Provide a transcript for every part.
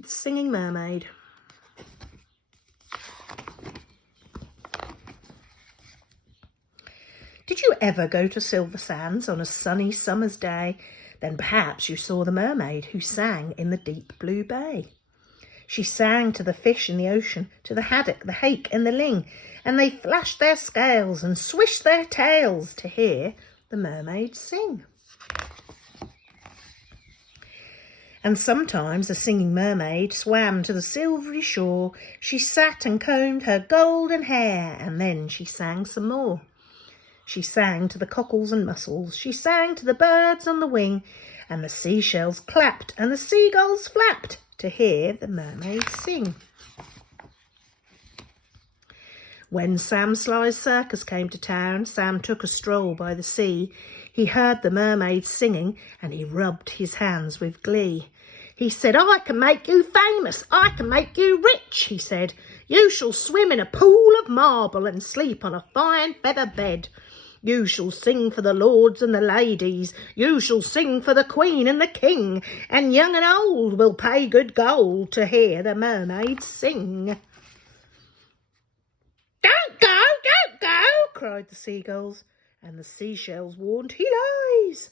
The Singing Mermaid. Did you ever go to Silver Sands on a sunny summer's day? Then perhaps you saw the mermaid who sang in the deep blue bay. She sang to the fish in the ocean, to the haddock, the hake and the ling, and they flashed their scales and swished their tails to hear the mermaid sing. And sometimes the singing mermaid swam to the silvery shore. She sat and combed her golden hair, and then she sang some more. She sang to the cockles and mussels, she sang to the birds on the wing, and the seashells clapped and the seagulls flapped to hear the mermaid sing. When Sam Sly's circus came to town, Sam took a stroll by the sea. He heard the mermaid singing, and he rubbed his hands with glee. He said, "I can make you famous, I can make you rich," he said. "You shall swim in a pool of marble and sleep on a fine feather bed. You shall sing for the lords and the ladies, you shall sing for the queen and the king, and young and old will pay good gold to hear the mermaid sing." "Don't go," cried the seagulls, and the seashells warned, "He lies."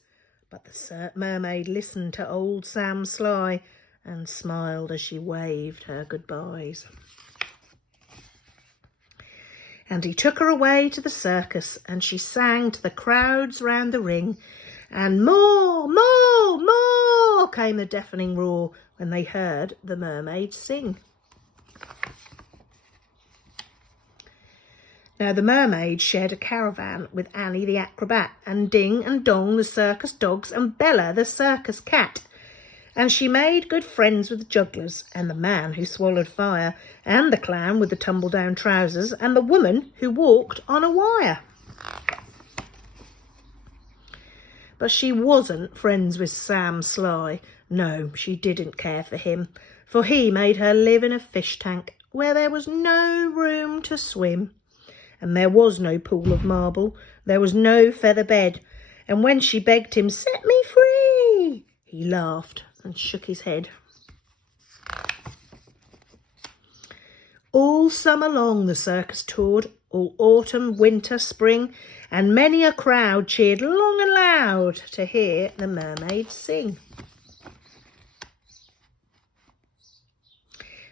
But the mermaid listened to old Sam Sly and smiled as she waved her goodbyes. And he took her away to the circus, and she sang to the crowds round the ring, and more, more, more came the deafening roar when they heard the mermaid sing. Now the mermaid shared a caravan with Annie the acrobat, and Ding and Dong the circus dogs, and Bella the circus cat. And she made good friends with the jugglers, and the man who swallowed fire, and the clown with the tumble-down trousers, and the woman who walked on a wire. But she wasn't friends with Sam Sly. No, she didn't care for him, for he made her live in a fish tank where there was no room to swim. And there was no pool of marble, there was no feather bed, and when she begged him, "Set me free," he laughed and shook his head. All summer long the circus toured, all autumn, winter, spring, and many a crowd cheered long and loud to hear the mermaid sing.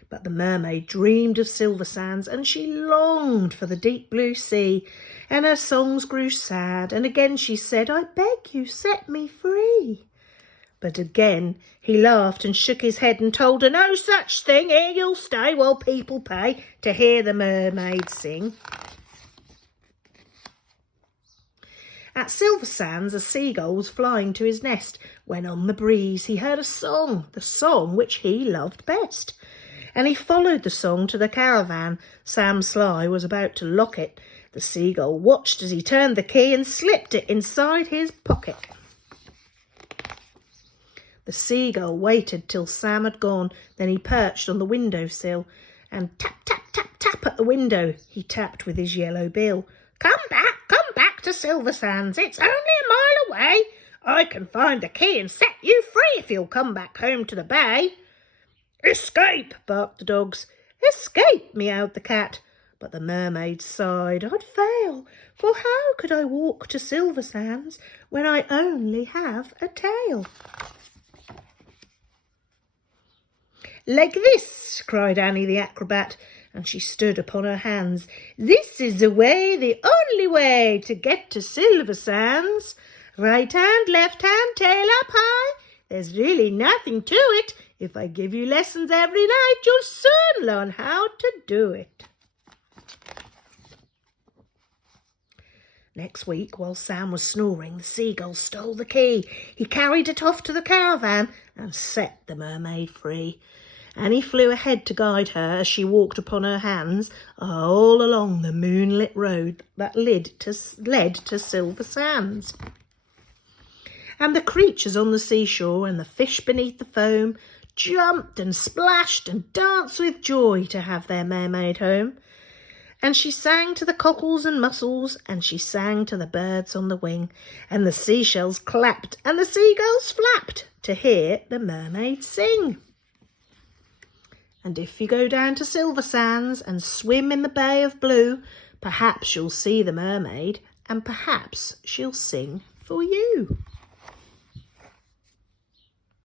But the mermaid dreamed of Silver Sands, and she longed for the deep blue sea, and her songs grew sad, and again she said, "I beg you, set me free." But again he laughed and shook his head and told her, "No such thing, here you'll stay while people pay to hear the mermaid sing." At Silver Sands a seagull was flying to his nest, when on the breeze he heard a song, the song which he loved best. And he followed the song to the caravan. Sam Sly was about to lock it. The seagull watched as he turned the key and slipped it inside his pocket. The seagull waited till Sam had gone, then he perched on the windowsill, and tap, tap, tap, tap at the window he tapped with his yellow bill. Come back to Silver Sands, it's only a mile away. I can find the key and set you free if you'll come back home to the bay." "Escape," barked the dogs. "Escape," meowed the cat. But the mermaid sighed. "I'd fail, for how could I walk to Silver Sands when I only have a tail?" "Like this," cried Annie the acrobat, and she stood upon her hands. "This is the way, the only way, to get to Silver Sands. Right hand, left hand, tail up high. There's really nothing to it. If I give you lessons every night, you'll soon learn how to do it." Next week, while Sam was snoring, the seagull stole the key. He carried it off to the caravan and set the mermaid free. And he flew ahead to guide her as she walked upon her hands all along the moonlit road that led to Silver Sands. And the creatures on the seashore and the fish beneath the foam jumped and splashed and danced with joy to have their mermaid home. And she sang to the cockles and mussels, and she sang to the birds on the wing, and the seashells clapped and the seagulls flapped to hear the mermaid sing. And if you go down to Silver Sands and swim in the Bay of Blue, perhaps you'll see the mermaid, and perhaps she'll sing for you.